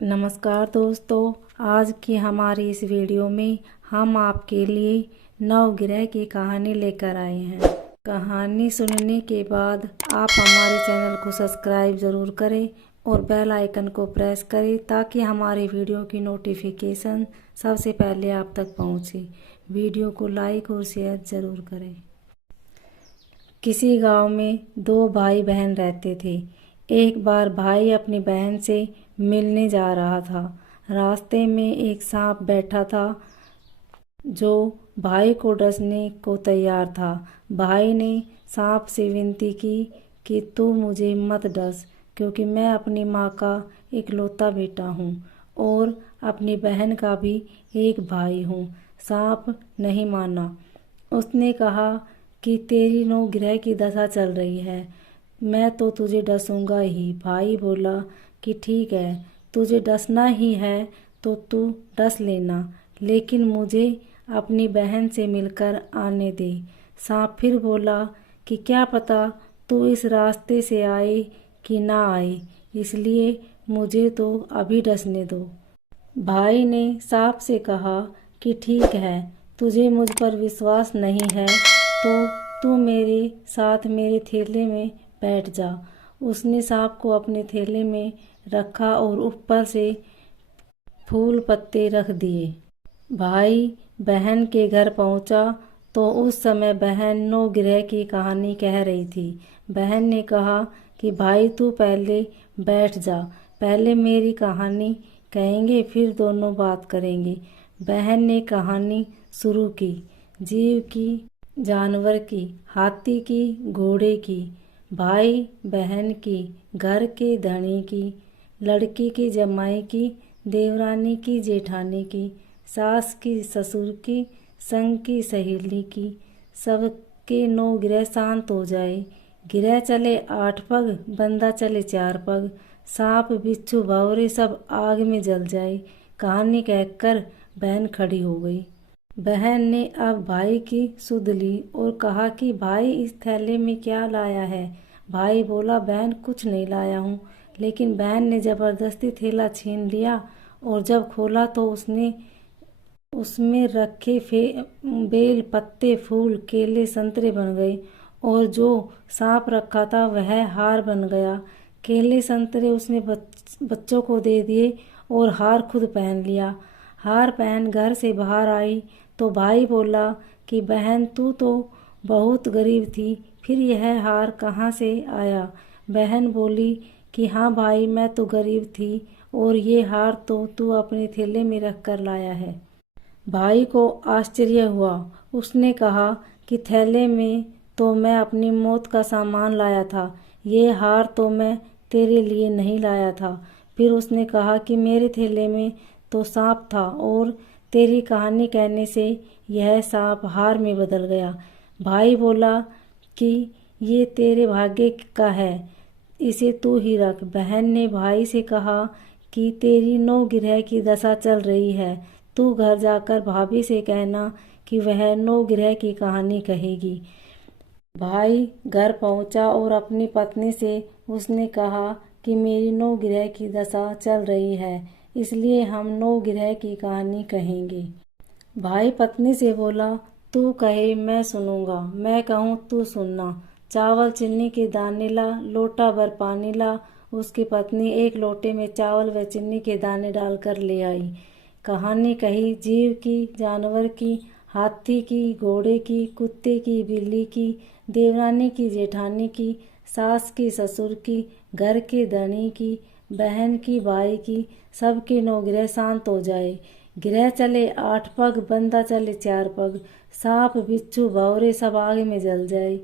नमस्कार दोस्तों, आज की हमारी इस वीडियो में हम आपके लिए नवग्रह की कहानी लेकर आए हैं। कहानी सुनने के बाद आप हमारे चैनल को सब्सक्राइब ज़रूर करें और बेल आइकन को प्रेस करें ताकि हमारे वीडियो की नोटिफिकेशन सबसे पहले आप तक पहुंचे। वीडियो को लाइक और शेयर ज़रूर करें। किसी गांव में दो भाई बहन रहते थे। एक बार भाई अपनी बहन से मिलने जा रहा था। रास्ते में एक सांप बैठा था जो भाई को डसने को तैयार था। भाई ने सांप से विनती की कि तू मुझे मत डस, क्योंकि मैं अपनी माँ का इकलौता बेटा हूँ और अपनी बहन का भी एक भाई हूँ। सांप नहीं माना। उसने कहा कि तेरी नवग्रह की दशा चल रही है, मैं तो तुझे डसूंगा ही। भाई बोला कि ठीक है, तुझे डसना ही है तो तू डस लेना, लेकिन मुझे अपनी बहन से मिलकर आने दे। सांप फिर बोला कि क्या पता तू इस रास्ते से आए कि ना आए, इसलिए मुझे तो अभी डसने दो। भाई ने सांप से कहा कि ठीक है, तुझे मुझ पर विश्वास नहीं है तो तू मेरे साथ मेरे थैले में बैठ जा। उसने सांप को अपने थैले में रखा और ऊपर से फूल पत्ते रख दिए। भाई बहन के घर पहुंचा तो उस समय बहन नवग्रह की कहानी कह रही थी। बहन ने कहा कि भाई तू पहले बैठ जा, पहले मेरी कहानी कहेंगे फिर दोनों बात करेंगे। बहन ने कहानी शुरू की। जीव की, जानवर की, हाथी की, घोड़े की, भाई बहन की, घर के धनी की, लड़की की जमाई की, देवरानी की जेठानी की, सास की ससुर की, संग की सहेली की। सबके नवग्रह शांत हो जाए। गिरह चले 8 पग, बंदा चले 4 पग, सांप बिच्छू भंवरे सब आग में जल जाए। कहानी कहकर बहन खड़ी हो गई। बहन ने अब भाई की सुध ली और कहा कि भाई इस थैले में क्या लाया है। भाई बोला बहन कुछ नहीं लाया हूँ, लेकिन बहन ने जबरदस्ती थैला छीन लिया और जब खोला तो उसमें रखे बेल पत्ते फूल केले संतरे बन गए और जो सांप रखा था वह हार बन गया। केले संतरे उसने बच्चों को दे दिए और हार खुद पहन लिया। हार पहन घर से बाहर आई तो भाई बोला कि बहन तू तो बहुत गरीब थी, फिर यह हार कहाँ से आया। बहन बोली कि हाँ भाई, मैं तो गरीब थी और ये हार तो तू अपने थैले में रख कर लाया है। भाई को आश्चर्य हुआ। उसने कहा कि थैले में तो मैं अपनी मौत का सामान लाया था, ये हार तो मैं तेरे लिए नहीं लाया था। फिर उसने कहा कि मेरे थैले में तो सांप था और तेरी कहानी कहने से यह सांप हार में बदल गया। भाई बोला कि ये तेरे भाग्य का है, इसे तू ही रख। बहन ने भाई से कहा कि तेरी नवग्रह की दशा चल रही है, तू घर जाकर भाभी से कहना कि वह नवग्रह की कहानी कहेगी। भाई घर पहुंचा और अपनी पत्नी से उसने कहा कि मेरी नवग्रह की दशा चल रही है, इसलिए हम नवग्रह की कहानी कहेंगे। भाई पत्नी से बोला तू कहे मैं सुनूंगा, मैं कहूँ तू सुनना। चावल चीनी के दाने ला, लोटा भर पानी ला। उसकी पत्नी एक लोटे में चावल व चीनी के दाने डालकर ले आई। कहानी कही। जीव की, जानवर की, हाथी की, घोड़े की, कुत्ते की, बिल्ली की, देवरानी की, जेठानी की, सास की, ससुर की, घर के धनी की, बहन की, भाई की, सबके नवग्रह शांत हो जाए। गिरह चले 8 पग, बंदा चले 4 पग, सांप बिच्छू भंवरे सब आग में जल जाए।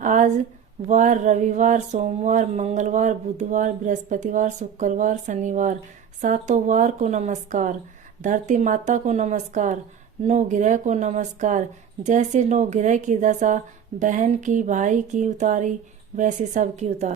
आज वार, रविवार, सोमवार, मंगलवार, बुधवार, बृहस्पतिवार, शुक्रवार, शनिवार, 7 वार को नमस्कार। धरती माता को नमस्कार। नवग्रह को नमस्कार। जैसे नवग्रह की दशा बहन की, भाई की उतारी, वैसे सबकी उतारी।